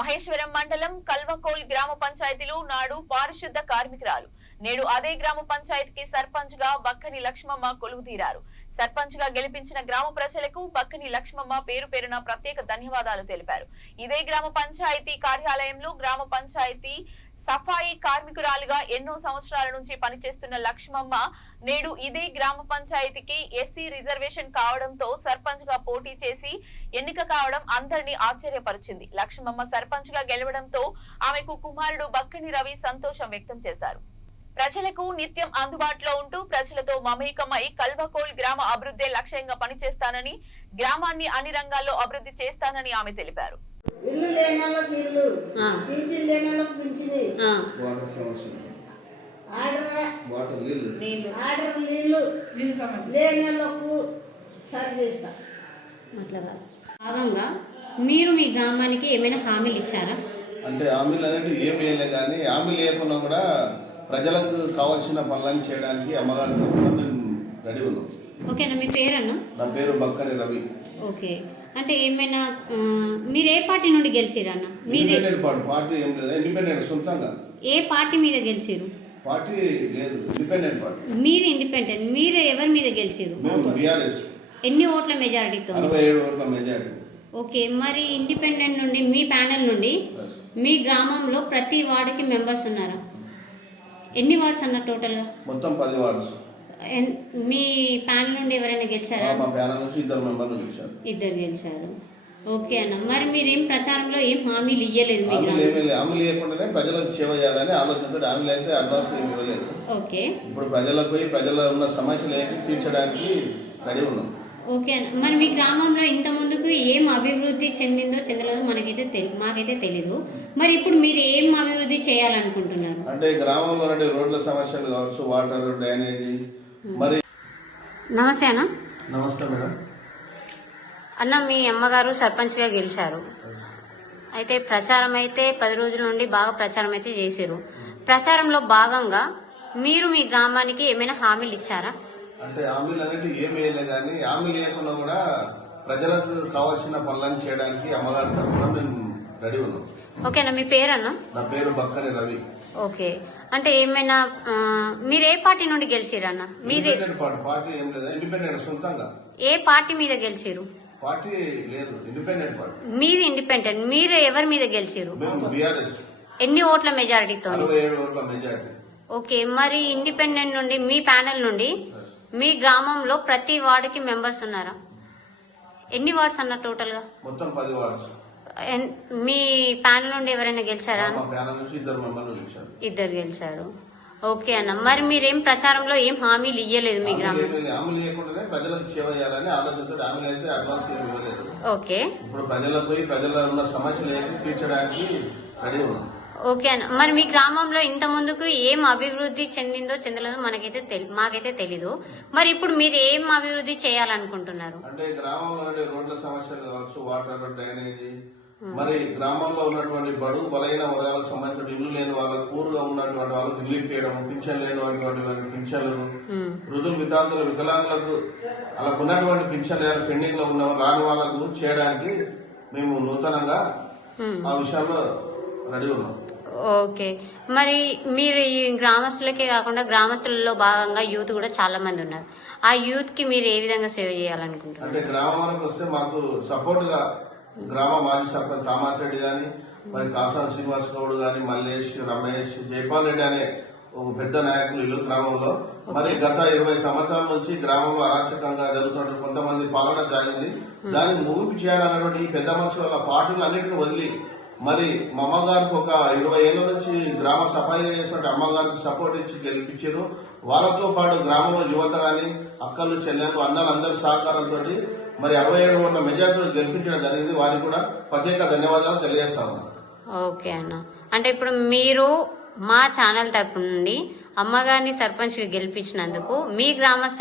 మహేశ్వరం మండలం కల్వకోల్ గ్రామ పంచాయతీలో నాడు పారిశుద్ధ కార్మికురాలు నేడు అదే గ్రామ పంచాయతీకి సర్పంచ్ గా బక్కని లక్ష్మమ్మ కొలువుదీరారు. సర్పంచ్ గా గెలిపించిన గ్రామ ప్రజలకు బక్కని లక్ష్మమ్మ పేరు పేరున ప్రత్యేక ధన్యవాదాలు తెలిపారు. ఇదే గ్రామ పంచాయతీ కార్యాలయంలో గ్రామ పంచాయతీ సఫాయి కార్మికురాలుగా ఎన్నో సంవత్సరాల నుంచి పనిచేస్తున్న లక్ష్మమ్మ నేడు ఇదే గ్రామ పంచాయతీకి ఎస్సీ రిజర్వేషన్ కావడంతో సర్పంచ్ గా పోటీ చేసి ఎన్నిక కావడం అందరినీ ఆశ్చర్యపరిచింది. లక్ష్మమ్మ సర్పంచ్ గా గెలవడంతో ఆమెకు కుమారుడు బక్కని రవి సంతోషం వ్యక్తం చేశారు. ప్రజలకు నిత్యం అందుబాటులో ఉంటూ ప్రజలతో మమేకమై కల్వకోల్ గ్రామ అభివృద్ధి లక్ష్యంగా పనిచేస్తానని, గ్రామాన్ని అన్ని రంగాల్లో అభివృద్ధి చేస్తానని ఆమె తెలిపారు. ఇల్లు లేని వాళ్ళకి ఇల్లు, పింఛన్ లేని వాళ్ళకి పింఛన్, ఆర్డర్ నీళ్లు లేని వాళ్ళకు సరి చేస్తా. అట్లా భాగంగా మీరు మీ గ్రామానికి ఏమైనా హామీలు ఇచ్చారా? అంటే హామీలు అనేవి ఏమి వేయలే, కానీ హామీలు లేకుండా కూడా ప్రజలకు కావాల్సిన పనులను చేయడానికి అమ్మగారి తరఫున మేము రెడీ ఉన్నాం. ఓకేనా, మీ పేరన్నా? నా పేరు బక్కని రవి. ఓకే, అంటే ఏమైనా మీరు ఏ పార్టీ నుండి గెలిచిరన్న? ఇండిపెండెంట్ పార్టీ ఏం లేదు, ఇండిపెండెంట్ సొంతంగా. ఏ పార్టీ మీద గెలిచిరు? పార్టీ లేదు, ఇండిపెండెంట్ పార్టీ. మీది ఇండిపెండెంట్. మీరు ఎవరి మీద గెలిచిరు? మేము బీఆర్ఎస్. ఎన్ని ఓట్ల మెజారిటీతో? 67 ఓట్ల మెజారిటీ. ఓకే, మరి ఇండిపెండెంట్ నుండి మీ ప్యానెల్ నుండి మీ గ్రామంలో ప్రతి వార్డుకి మెంబర్స్ ఉన్నారా? ఎన్ని వార్డ్స్ అన్న టోటల్గా? మొత్తం 10 వార్డ్స్. మీ ప్యానెల్ నుండి ఎవరైనా గెలిచారా? మా ప్యానెల్ నుంచి 2 మెంబర్లు గెలిచారు. 2 గెలిచారు. ఓకే అన్న, మరి మీరేం ప్రచారంలో ఏం హామీలు ఇవ్వలేదు? మీ హామీలు లేకుండానే ప్రజలకు సేవ చేయాలని ఆలోచనతో హామీలు అయితే అడ్వాన్స్ ఏమి ఇవ్వలేదు. ఓకే, ఇప్పుడు ప్రజలకు పోయి ప్రజల్లో ఉన్న సమస్యలు ఏంటి తీర్చడానికి రెడీ ఉన్నాం. ఓకే అన్న, మరి మీ గ్రామంలో ఇంత ముందుకు ఏం అభివృద్ధి చెందిందో చెందలేదో మాకైతే తెలీదు. మరి ఇప్పుడు మీరు ఏం అభివృద్ధి చేయాలనుకుంటున్నారు? అంటే గ్రామంలో రోడ్ల సమస్యలు కావచ్చు, వాటర్, డ్రైనేజీ. మరి నమస్తే అన్న. నమస్తే మేడం. అన్న, మీ అమ్మగారు సర్పంచ్గా గెలిచారు. అయితే ప్రచారం అయితే 10 రోజుల నుండి బాగా ప్రచారం అయితే చేశారు. ప్రచారంలో భాగంగా మీరు మీ గ్రామానికి ఏమైనా హామీలు ఇచ్చారా? అంటే హామీలు అనేది ఏమి వేయలే, కానీ హామీలు లేకుండా కూడా ప్రజలకు కావాల్సిన పనులను చేయడానికి అమ్మగారి తరఫున మేము రెడీ ఉన్నాం. ఓకేనా, మీ పేరన్నా? నా పేరు బక్కని రవి. ఓకే, అంటే ఏమైనా మీరు ఏ పార్టీ నుండి గెలిచిరన్న? పార్టీ ఏం లేదు, ఇండిపెండెంట్ సొంతంగా. ఏ పార్టీ మీద గెలిచిరు? పార్టీ లేదు, ఇండిపెండెంట్ పార్టీ. మీది ఇండిపెండెంట్. మీరు ఎవరి మీద గెలిచిరు? మేము బీఆర్ఎస్. ఎన్ని ఓట్ల మెజారిటీతో? 67 ఓట్ల మెజారిటీ. ఓకే, మరి ఇండిపెండెంట్ నుండి మీ ప్యానెల్ నుండి మీ గ్రామంలో ప్రతి వార్డుకి మెంబర్స్ ఉన్నారా? ఎన్ని వార్డ్స్ అన్న టోటల్గా? మొత్తం 10 వార్డ్స్. మీ ప్యానెల్ నుండి ఎవరైనా గెలిచారా? మా ప్యానెల్ నుంచి 2 మెంబర్లు గెలిచారు. 2 గెలిచారు. ఓకే అన్న, మరి మీరేం ప్రచారంలో ఏం హామీలు ఇవ్వలేదు మీ గ్రామం? హామీలు లేకుండానే ప్రజలకు సేవ చేయాలని ఆలోచనతో హామీలు అయితే అడ్వాన్స్ ఏమి ఇవ్వలేదు. ఓకే, ఇప్పుడు ప్రజలకు పోయి ప్రజల్లో ఉన్న సమస్యలు ఏంటి తీర్చడానికి రెడీ ఉన్నాం. ఓకే అన్న, మరి మీ గ్రామంలో ఇంత ముందుకు ఏం అభివృద్ధి చెందిందో చెందలేదో మాకైతే తెలీదు. మరి ఇప్పుడు మీరు ఏం అభివృద్ధి చేయాలనుకుంటున్నారు? అంటే గ్రామంలో రోడ్ల సమస్యలు కావచ్చు, వాటర్, డ్రైనేజీ. మరి గ్రామంలో ఉన్నటువంటి బడుగు బలైన వర్గాలకు సంబంధించిన ఇల్లు లేని వాళ్ళకు, పూర్గా ఉన్నటువంటి వాళ్ళకు ఇల్లు ఇప్పించడం, పింఛన్ లేనటువంటి పింఛన్లు, వృద్ధులు, వితాంతులు, వికలాంగులకు అలా ఉన్నటువంటి పింఛన్ పెండింగ్ లో ఉన్న రాని వాళ్ళకు చేయడానికి మేము నూతనంగా ఆ విషయంలో రెడీ ఉన్నాం. ఓకే, మరి మీరు ఈ గ్రామస్తులకే కాకుండా గ్రామస్తులలో భాగంగా యూత్ కూడా చాలా మంది ఉన్నారు. ఆ యూత్ కి మీరు ఏ విధంగా సేవ చేయాలనుకుంటున్నారు? అంటే గ్రామానికి వస్తే మాకు సపోర్ట్ గా గ్రామ మాజీ సర్పంచ్ తామార్ రెడ్డి గాని, మరి కాసాల శ్రీనివాస్ గౌడ్ గాని, మల్లేష్, రమేష్, జైపాల్ రెడ్డి అనే ఒక పెద్ద నాయకులు ఇల్లు గ్రామంలో. మరి గత 20 సంవత్సరాల నుంచి గ్రామంలో అరాచకంగా జరుగుతున్న కొంతమంది పాలన జరిగింది. దానికి ముగింపు చేయాలన్నటువంటి ఈ పెద్ద మనుషుల పార్టీలు అన్నింటినీ వదిలి మరి మా అమ్మగారికి ఒక 20 ఏళ్ల నుంచి గ్రామ సఫాయిగా చేసినట్టు అమ్మగారికి సపోర్ట్ ఇచ్చి గెలిపించారు. వాళ్ళతో పాటు గ్రామంలో యువత గాని, అక్కలు, చెల్లెలు, అన్నలు అందరి సహకారంతో మరి 67 ఓట్ల మెజార్టీలో గెలిపించడం జరిగింది. వారికి కూడా ప్రత్యేక ధన్యవాదాలు తెలియజేస్తా ఉన్నాను. ఓకే అన్న, అంటే ఇప్పుడు మీరు మా ఛానల్ తరపు నుండి అమ్మగారిని సర్పంచ్ గెలిపించినందుకు మీ గ్రామస్తులు